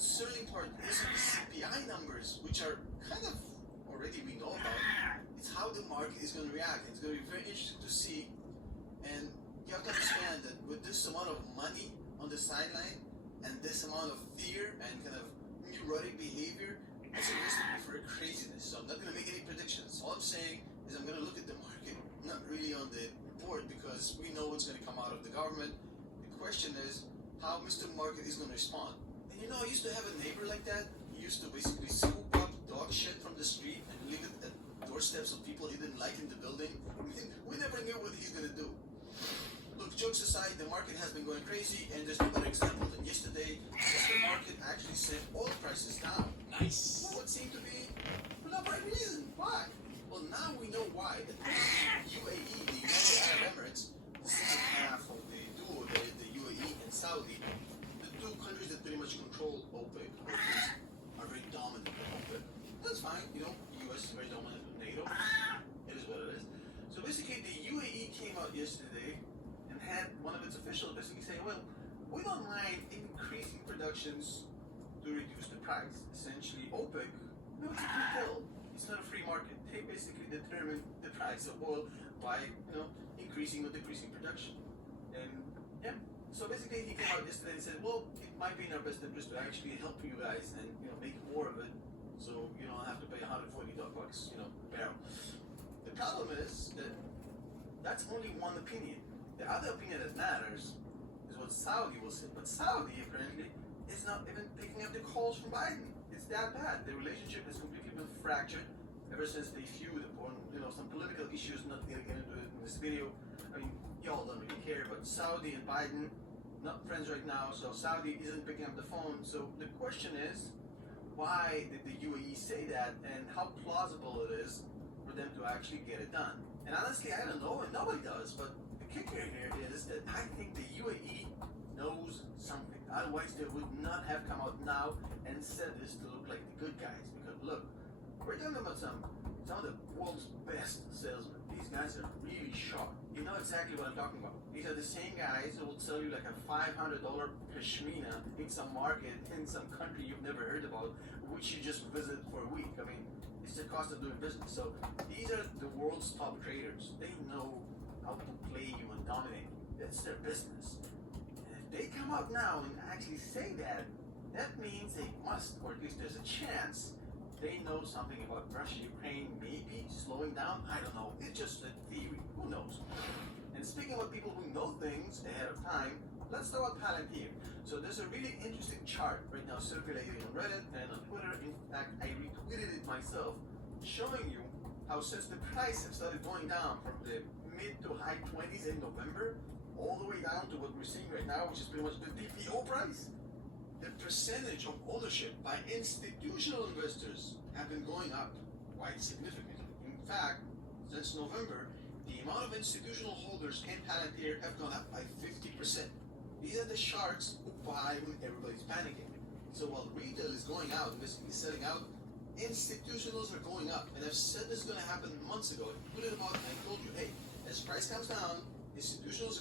concerning part isn't the CPI numbers, which are kind of already we know about. It's how the market is going to react. It's going to be very interesting to see. And you have to understand that with this amount of money on the sideline and this amount of fear and kind of neurotic behavior, it's a recipe for craziness. So I'm not going to make any predictions. All I'm saying is I'm going to look at the market, not really on the report, because we know what's going to come out of the government. The question is how Mr. Market is going to respond. And I used to have a neighbor like that. He used to basically scoop up dog shit from the street and leave it at doorsteps of people he didn't like in the building. I mean, we never knew what he's going to do. Look, jokes aside, the market has been going crazy, and there's no better example than yesterday. The market actually sent oil prices down. Nice. Well, what seemed to be for no right reason. Why? Well, now we know why. The UAE, the United Arab Emirates, the second half of the duo, the UAE and Saudi, the two countries that pretty much control OPEC, are very dominant in OPEC. That's fine. U.S. is very dominant with NATO. It is what it is. So basically, the UAE came out yesterday and had one of its officials basically say, well, we don't mind increasing productions to reduce the price. Essentially, OPEC, it's a cartel. It's not a free market. They basically determine the price of oil by, increasing or decreasing production. And yeah, so basically he came out yesterday and said, well, it might be in our best interest to actually help you guys and, make more of it, so you don't have to pay $140 a barrel. The problem is that that's only one opinion. The other opinion that matters is what Saudi will say. But Saudi apparently is not even picking up the calls from Biden. It's that bad. The relationship has completely been fractured ever since they feud upon, some political issues. Not going to get into it in this video. I mean, y'all don't really care, but Saudi and Biden, not friends right now, so Saudi isn't picking up the phone. So the question is, why did the UAE say that, and how plausible it is for them to actually get it done? And honestly, I don't know, and nobody does, but the kicker here is that I think the UAE knows something. Otherwise, they would not have come out now and said this to look like the good guys. Because look, we're talking about some of the world's best salesmen. These guys are really sharp. You know exactly what I'm talking about. These are the same guys who will sell you like a $500 pashmina in some market in some country you've never heard about, which you just visit for a week. I mean, it's the cost of doing business. So these are the world's top traders. They know how to play you and dominate you. That's their business. And if they come out now and actually say that, that means they must, or at least there's a chance, they know something about Russia, Ukraine, maybe slowing down. I don't know. It's just a theory. Who knows? And speaking about people who know things ahead of time, let's talk about Palantir. So there's a really interesting chart right now circulating on Reddit and on Twitter. In fact, I retweeted it myself, showing you how since the price has started going down from the mid to high 20s in November, all the way down to what we're seeing right now, which is pretty much the DPO price, the percentage of ownership by institutional investors have been going up quite significantly. In fact, since November, the amount of institutional holders in Palantir have gone up by 50%. These are the sharks who buy when everybody's panicking. So while retail is going out, basically selling out, institutionals are going up. And I've said this is going to happen months ago. I put it about and I told you, hey, as price comes down, institutionals